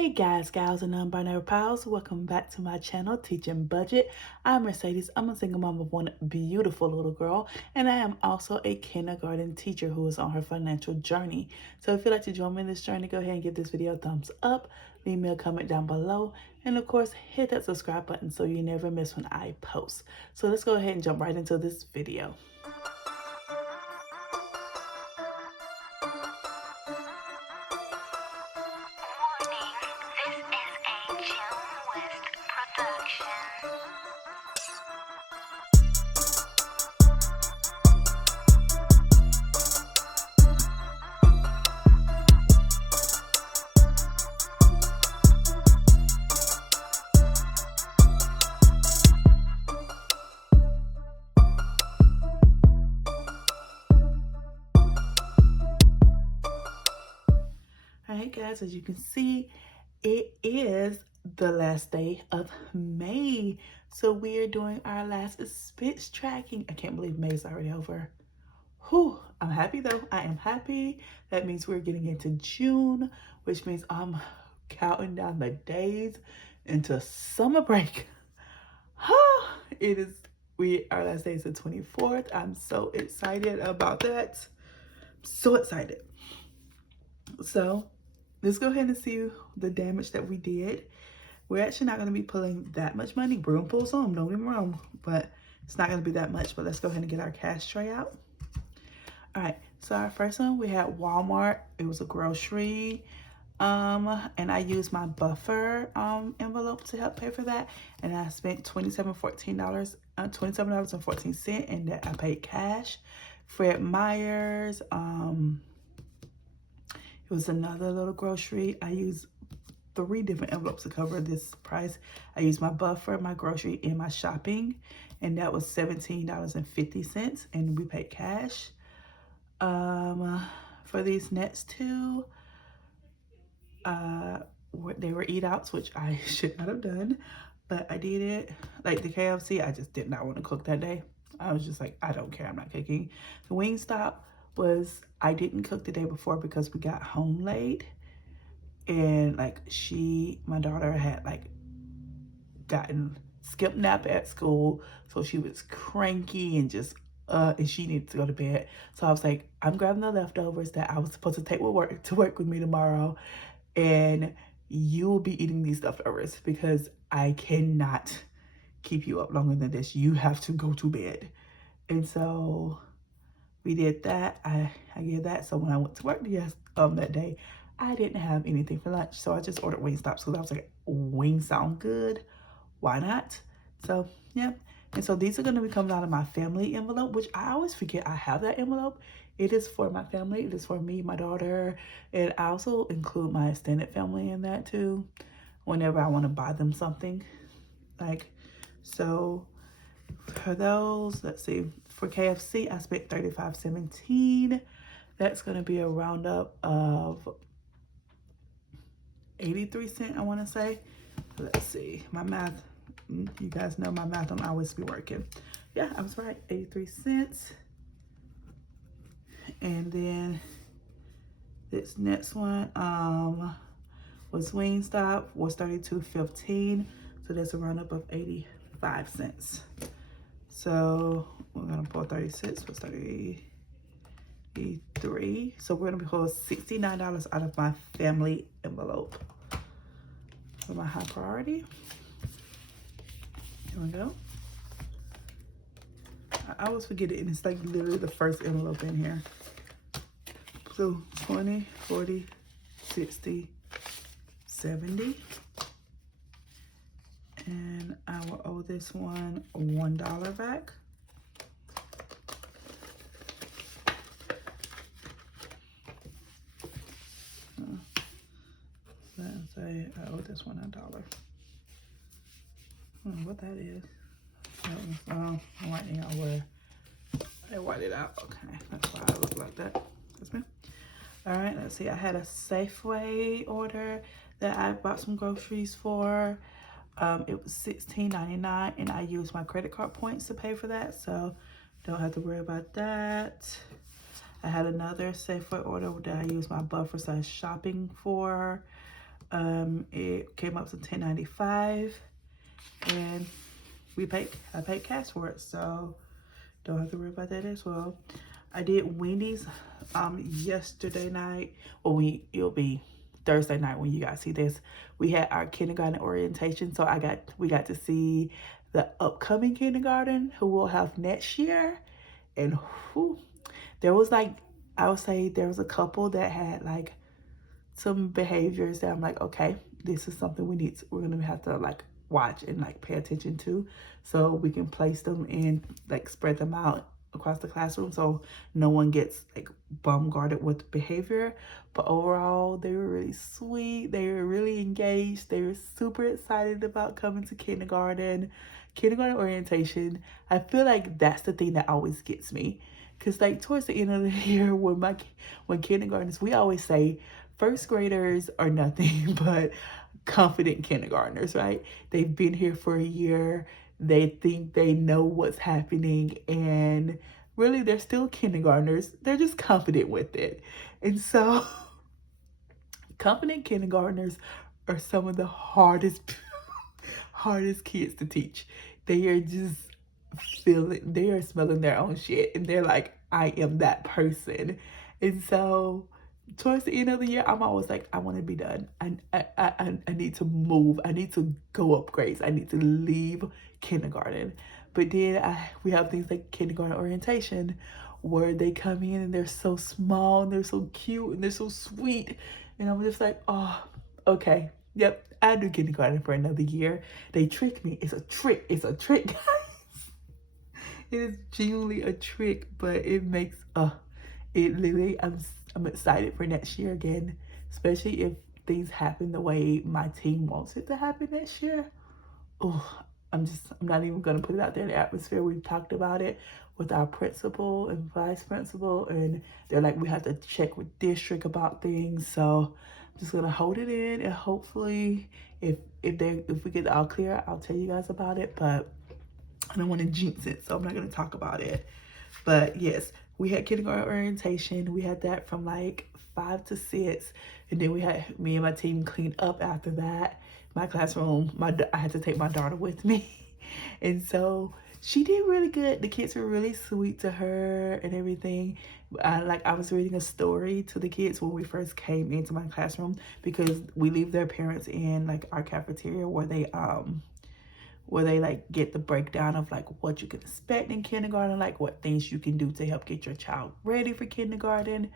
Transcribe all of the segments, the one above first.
Hey guys, gals, and non-binary pals, welcome back to my channel, Teaching Budget. I'm Mercedes. I'm a single mom of one beautiful little girl, and I am also a kindergarten teacher who is on her financial journey. So if you'd like to join me in this journey, go ahead and give this video a thumbs up, leave me a comment down below, and of course, hit that subscribe button so you never miss when I post. So let's go ahead and jump right into this video. All right, guys, as you can see, it is the last day of May. So we are doing our last expense tracking. I can't believe May's already over. Whew, I'm happy though. I am happy. That means we're getting into June, which means I'm counting down the days into summer break. It is, our last day is the 24th. I'm so excited about that. So excited. So let's go ahead and see the damage that we did. We're actually not going to be pulling that much money. We're going to pull some, don't get me wrong, but it's not going to be that much. But let's go ahead and get our cash tray out. All right, so our first one, we had Walmart. It was a grocery. And I used my buffer envelope to help pay for that. And I spent $27.14, and that I paid cash. Fred Meyer's, it was another little grocery. I used 3 different envelopes to cover this price. I used my buffer, my grocery, and my shopping, and that was $17.50, and we paid cash. For these next two, they were eat outs, which I should not have done, but I did it. Like the KFC, I just did not want to cook that day. I was just like, I don't care, I'm not cooking. The Wingstop was, I didn't cook the day before because we got home late, and like my daughter had like gotten skip nap at school, so she was cranky and just and she needed to go to bed. So I was like, I'm grabbing the leftovers that I was supposed to take to work with me tomorrow, and you will be eating these leftovers because I cannot keep you up longer than this. You have to go to bed. And so we did that. I did that. So when I went to work that day, I didn't have anything for lunch. So I just ordered Wingstop because I was like, wings sound good. Why not? So, yeah. And so these are going to be coming out of my family envelope, which I always forget I have that envelope. It is for my family. It is for me, my daughter. And I also include my extended family in that too, whenever I want to buy them something. Like, so for those, let's see, for KFC, I spent $35.17. That's going to be a roundup of 83 cents, I want to say. Let's see, my math, you guys know my math don't always be working. Yeah, I was right, 83 cents. And then this next one was Wingstop, was $32.15. So that's a roundup of 85 cents. So we're gonna pull 36 plus 33. So we're gonna pull $69 out of my family envelope for my high priority. Here we go. I always forget it, and it's like literally the first envelope in here. So 20, 40, 60, 70. And I will owe this one $1 back. Let's say I owe this one $1. I don't know what that is. I'm writing out where I white it out. Okay, that's why I look like that. That's me. All right, let's see. I had a Safeway order that I bought some groceries for. It was $16.99, and I used my credit card points to pay for that, so don't have to worry about that. I had another Safeway order that I used my buffer size shopping for. It came up to $10.95, and I paid cash for it, so don't have to worry about that as well. I did Wendy's yesterday night. Well, it'll be Thursday night when you guys see this. We had our kindergarten orientation, so we got to see the upcoming kindergarten who we'll have next year. And whew, there was like, I would say there was a couple that had like some behaviors that I'm like, okay, this is something we're gonna have to like watch and like pay attention to, so we can place them and like spread them out across the classroom so no one gets like bombarded with behavior. But overall, they were really sweet. They were really engaged. They were super excited about coming to kindergarten orientation. I feel like that's the thing that always gets me, because like towards the end of the year when kindergartners, we always say first graders are nothing but confident kindergartners, right? They've been here for a year. They think they know what's happening, and really they're still kindergartners. They're just confident with it. And so confident kindergartners are some of the hardest hardest kids to teach. They are just they are smelling their own shit, and they're like, I am that person. And so towards the end of the year, I'm always like, I want to be done. I need to move. I need to go up grades. I need to leave kindergarten. But then we have things like kindergarten orientation, where they come in and they're so small and they're so cute and they're so sweet. And I'm just like, oh, okay. Yep, I do kindergarten for another year. They trick me. It's a trick. It's a trick, guys. It is genuinely a trick, but it makes it literally, I'm excited for next year again, especially if things happen the way my team wants it to happen next year. Oh, I'm not even gonna put it out there in the atmosphere. We've talked about it with our principal and vice principal, and they're like, we have to check with district about things. So I'm just gonna hold it in, and hopefully if we get all clear, I'll tell you guys about it. But I don't want to jinx it, so I'm not gonna talk about it. But yes, we had kindergarten orientation. We had that from like 5 to 6, and then we had me and my team clean up after that. My classroom, I had to take my daughter with me, and so she did really good. The kids were really sweet to her and everything. I was reading a story to the kids when we first came into my classroom, because we leave their parents in like our cafeteria where they like get the breakdown of like what you can expect in kindergarten, like what things you can do to help get your child ready for kindergarten.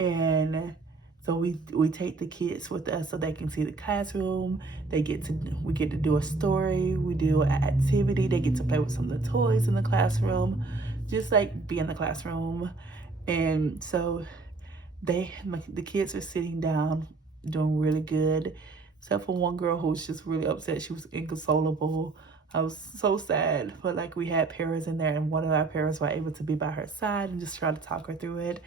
And so we take the kids with us so they can see the classroom. We get to do a story. We do an activity. They get to play with some of the toys in the classroom, just like be in the classroom. And so the kids are sitting down, doing really good, except for one girl who was just really upset. She was inconsolable. I was so sad, but like we had parents in there, and one of our parents were able to be by her side and just try to talk her through it.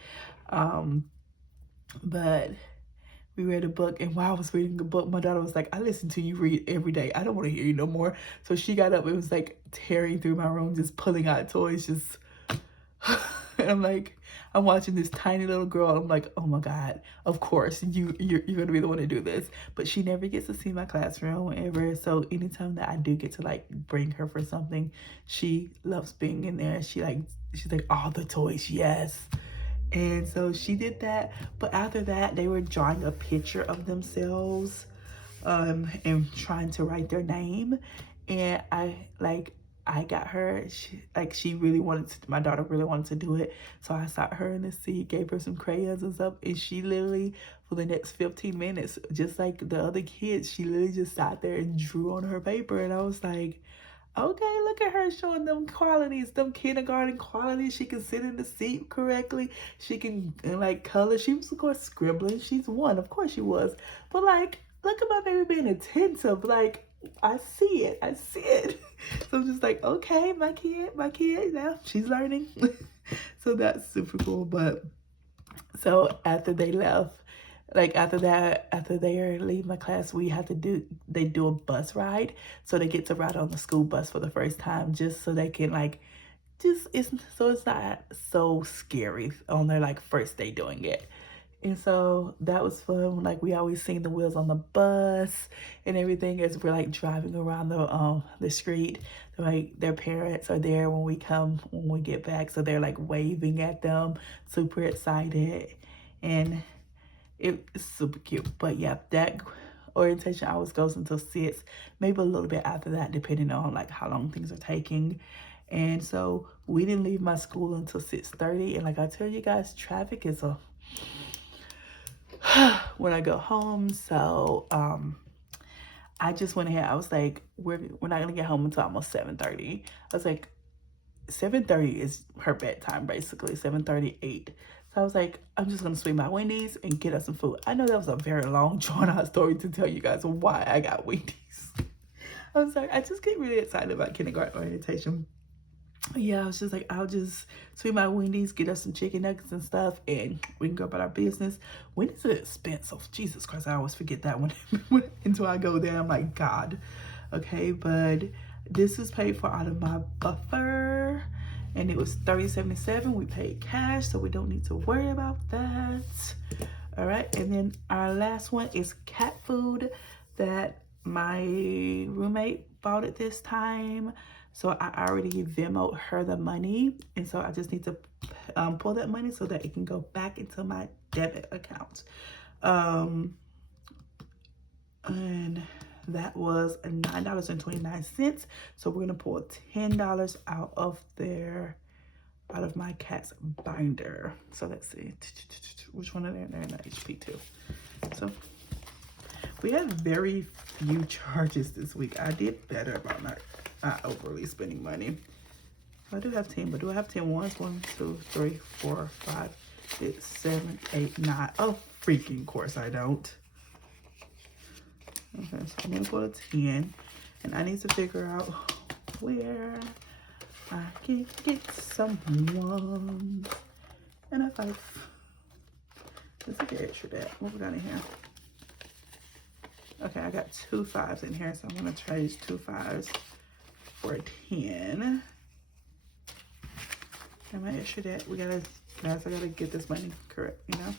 But we read a book, and while I was reading the book, my daughter was like, I listen to you read every day. I don't want to hear you no more. So she got up and was like tearing through my room, just pulling out toys, just and I'm like, I'm watching this tiny little girl. I'm like, oh my God, of course you're gonna be the one to do this. But she never gets to see my classroom ever. So anytime that I do get to like bring her for something, she loves being in there. She's like, all the toys, yes. And so she did that. But after that, they were drawing a picture of themselves and trying to write their name. And I got her, she really wanted to, my daughter really wanted to do it. So I sat her in the seat, gave her some crayons and stuff. And she literally, for the next 15 minutes, just like the other kids, she literally just sat there and drew on her paper. And I was like, okay, look at her showing them qualities, them kindergarten qualities. She can sit in the seat correctly. She can like color. She was of course scribbling. She's one, of course she was. But like, look at my baby being attentive. Like, I see it. I see it. So I'm just like, okay, my kid, now she's learning. So that's super cool. But so after they left, like after they leave my class, they do a bus ride. So they get to ride on the school bus for the first time, just so they can like, it's not so scary on their like first day doing it. And so that was fun. Like, we always seen the wheels on the bus and everything as we're like driving around the street. Like, their parents are there when we get back. So they're like waving at them, super excited. And it's super cute. But yeah, that orientation hours goes until 6, maybe a little bit after that, depending on like how long things are taking. And so we didn't leave my school until 6:30. And like I tell you guys, traffic is a when I go home. So I just went ahead. I was like, we're not gonna get home until almost 7:30. I was like, 7:30 is her bedtime, basically 7:30, 8. So I was like, I'm just gonna swing by Wendy's and get us some food. I know that was a very long, drawn out story to tell you guys why I got Wendy's. I was like, I just get really excited about kindergarten orientation. Yeah, I was just like, I'll just swing by Wendy's, get us some chicken nuggets and stuff, and we can go about our business. Wendy's is expensive. Jesus Christ, I always forget that one until I go there. I'm like, God. Okay, but this is paid for out of my buffer, and it was $30.77. We paid cash, so we don't need to worry about that. All right, and then our last one is cat food that my roommate bought it this time. So I already Venmo'd her the money, and so I just need to pull that money so that it can go back into my debit account. And that was $9.29. So we're gonna pull $10 out of my cat's binder. So let's see, which one are they? They're in the HP2. So we had very few charges this week. I did better about not overly spending money. I do have 10, but do I have 10 ones? 1, 2, 3, 4, 5, 6, 7, 8, 9. Oh, freaking course I don't. Okay, so I'm gonna go to 10, and I need to figure out where I can get some ones and a 5. Let's look at extra that. What we got in here? Okay, I got 2 5s in here, so I'm gonna trade 2 5s for 10. And my extra debt, guys, I gotta get this money correct, you know?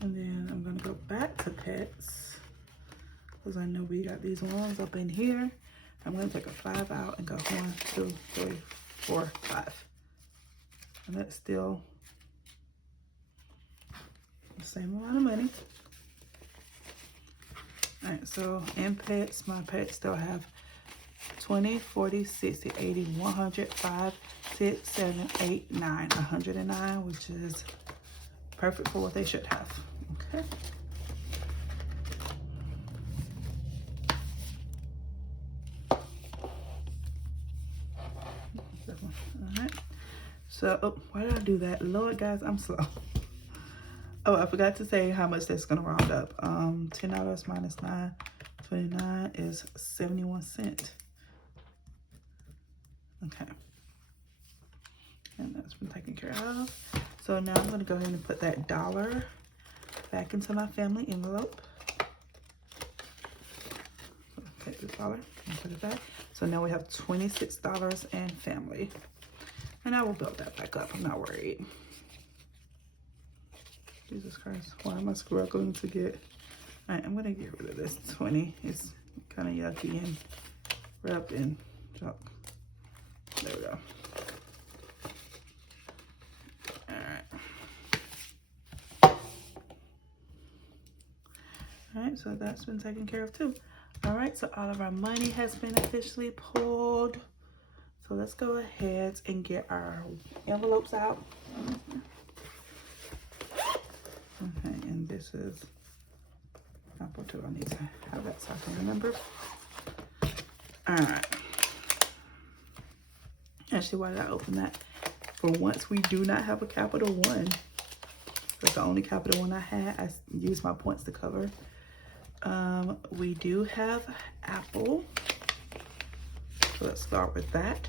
And then I'm gonna go back to pets, because I know we got these ones up in here. I'm gonna take a 5 out and go 1, 2, 3, 4, 5. And that's still the same amount of money. All right, so in pets, my pets still have 20, 40, 60, 80, 100, 5, 6, 7, 8, 9, 109, which is perfect for what they should have. Okay. All right. So, oh, why did I do that? Lord, guys, I'm slow. Oh, I forgot to say how much that's gonna round up. $10 minus 9.29 is 71 cents. Okay. And that's been taken care of. So now I'm gonna go ahead and put that dollar back into my family envelope. Take this dollar and put it back. So now we have $26 in family. And I will build that back up. I'm not worried. Jesus Christ, why am I struggling to get? All right, I'm gonna get rid of this 20. It's kind of yucky and wrapped in junk. There we go. All right, so that's been taken care of too. All right, so all of our money has been officially pulled. So let's go ahead and get our envelopes out. Okay, and this is Apple too. I need to have that so I can remember. All right. Actually, why did I open that? For once, we do not have a Capital One. That's the only Capital One I had. I used my points to cover. We do have Apple. So let's start with that.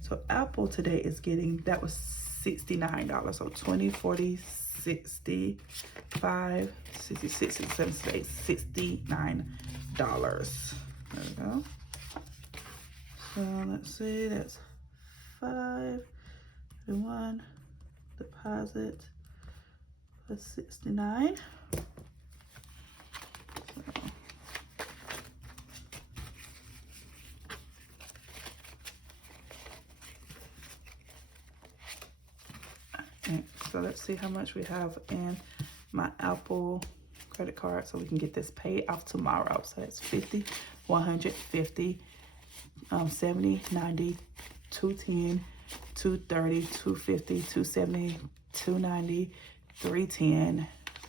So Apple today is getting, that was $69. So 20, 40, 65, 66, 67, 68, $69. There we go. So let's see, that's 531 deposit plus 69. So let's see how much we have in my Apple credit card so we can get this paid off tomorrow. So that's 50, 150, 70, 90, 210, 230, 250, 270, 290, 310,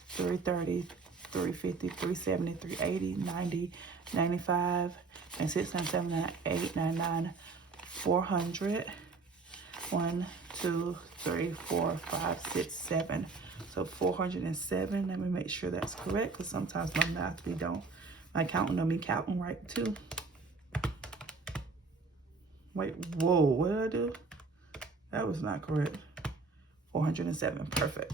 330, 350, 370, 380, 90, 95, and 6, 9, 7, 9, 8, 9, 9, 400. 1, 2, 3, 4, 5, 6, 7. So 407. Let me make sure that's correct because sometimes my math my counting don't be counting right too. Wait, whoa, what did I do? That was not correct. 407, perfect.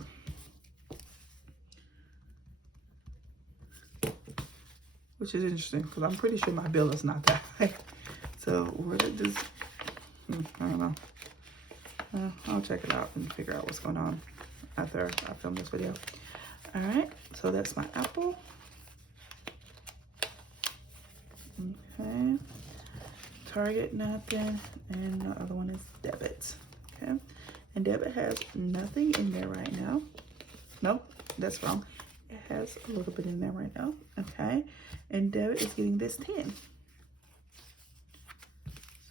Which is interesting because I'm pretty sure my bill is not that high. So where did this, I don't know. I'll check it out and figure out what's going on after I film this video. All right, so that's my Apple. Okay, Target, nothing, and the other one is debit. Okay, and debit has nothing in there right now. Nope, that's wrong. It has a little bit in there right now. Okay, and debit is getting this 10.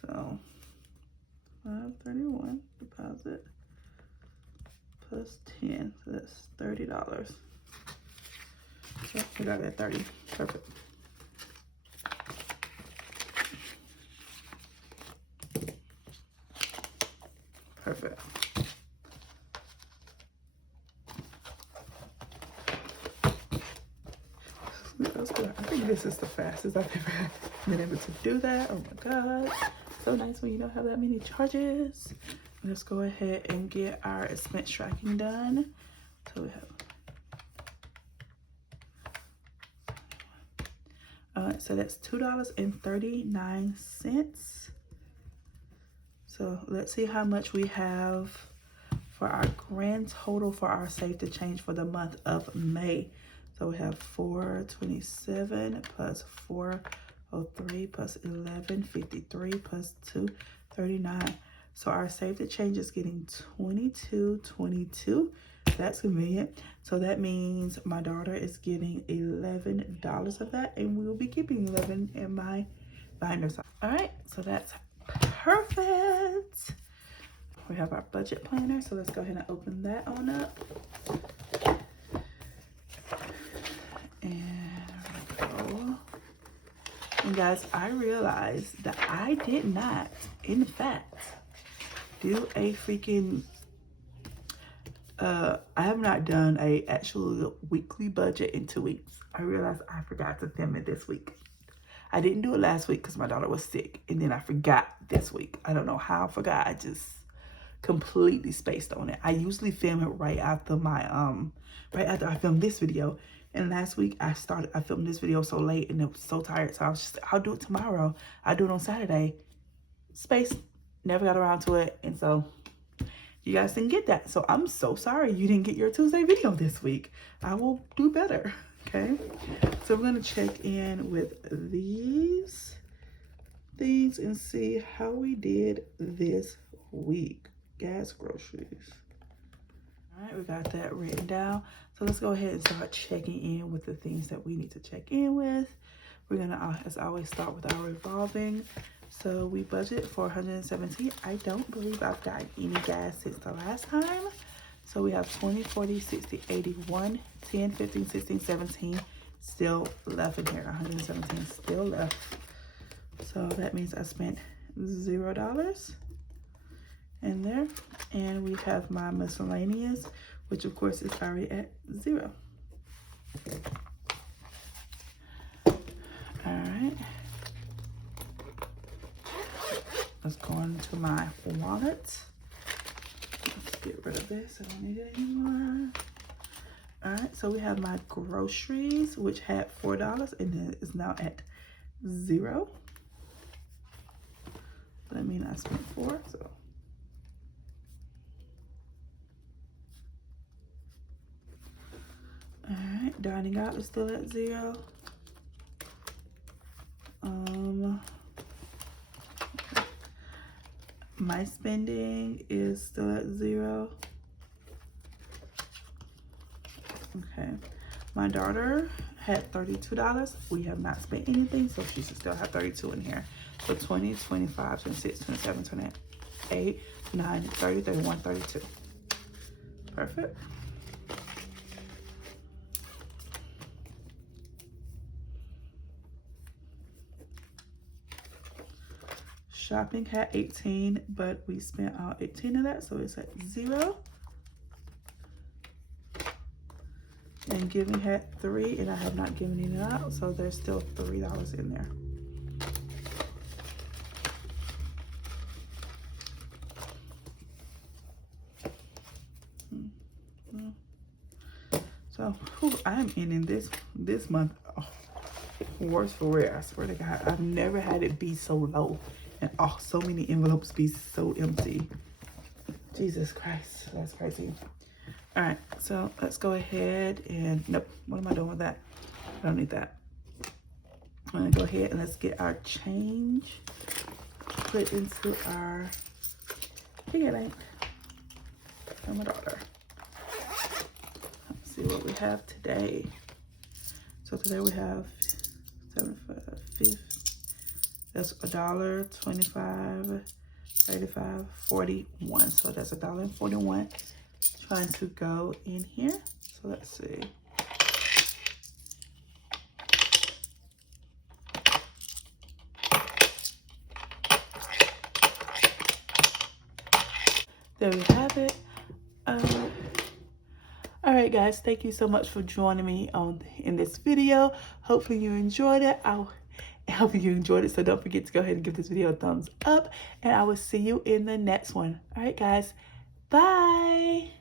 So 531 deposit plus 10, so that's $30. So we got that 30, perfect. Perfect. That's good. I think this is the fastest I've ever been able to do that. Oh my God. So nice when you don't have that many charges. Let's go ahead and get our expense tracking done. So we have, so that's $2.39. So let's see how much we have for our grand total for our Save to Change for the month of May. So we have 427 plus 403 plus 1153 plus 239. So our Save to Change is getting $22.22. That's convenient. So that means my daughter is getting $11 of that, and we will be keeping 11 in my binders. All right, so that's perfect. We have our budget planner, so let's go ahead and open that on up. And go. And guys, I realized that I did not, in fact, do a freaking, I have not done a actual weekly budget in 2 weeks. I realized I forgot to film it this week. I didn't do it last week because my daughter was sick, and then I forgot this week. I don't know how I forgot. I just completely spaced on it. I usually film it right after right after I filmed this video. And last week I filmed this video so late and it was so tired. So I was just, I'll do it tomorrow. I'll do it on Saturday. Space, never got around to it. And so you guys didn't get that. So I'm so sorry you didn't get your Tuesday video this week. I will do better, okay? So I'm gonna check in with these things and see how we did this week. Gas, groceries. All right, we got that written down. So let's go ahead and start checking in with the things that we need to check in with. We're gonna, as always, start with our revolving. So we budget for $117. I don't believe I've gotten any gas since the last time. So we have 20, 40, 60, 80, 1, 10, 15, 16, 17 still left in here. 117 still left. So that means I spent $0 in there. And we have my miscellaneous, which of course is already at 0. All right. Let's go into my wallet. Let's get rid of this. I don't need it anymore. All right, so we have my groceries, which had $4 and it is now at 0. But I mean, I spent 4, so. All right, dining out is still at 0. My spending is still at 0. Okay, my daughter had $32. We have not spent anything, so she should still have 32 in here. So 20, 25, 26, 27, 28, 9, 30, 31, 32. Perfect. Shopping had 18, but we spent all 18 of that, so it's at 0. And giving had 3, and I have not given it out, so there's still $3 in there. So I am ending this month worse for wear. I swear to God, I've never had it be so low, and so many envelopes be so empty. Jesus Christ, that's crazy. All right, so let's go ahead and, nope, what am I doing with that? I don't need that. I'm gonna go ahead and let's get our change put into our piggy bank for my daughter. Let's see what we have today. So today we have 75, 50, that's $1, 25, 35, 41. So that's $1.41 trying to go in here. So let's see. There we have it. All right, guys, thank you so much for joining me in this video. Hopefully you enjoyed it. I hope you enjoyed it. So don't forget to go ahead and give this video a thumbs up, and I will see you in the next one. All right, guys, bye.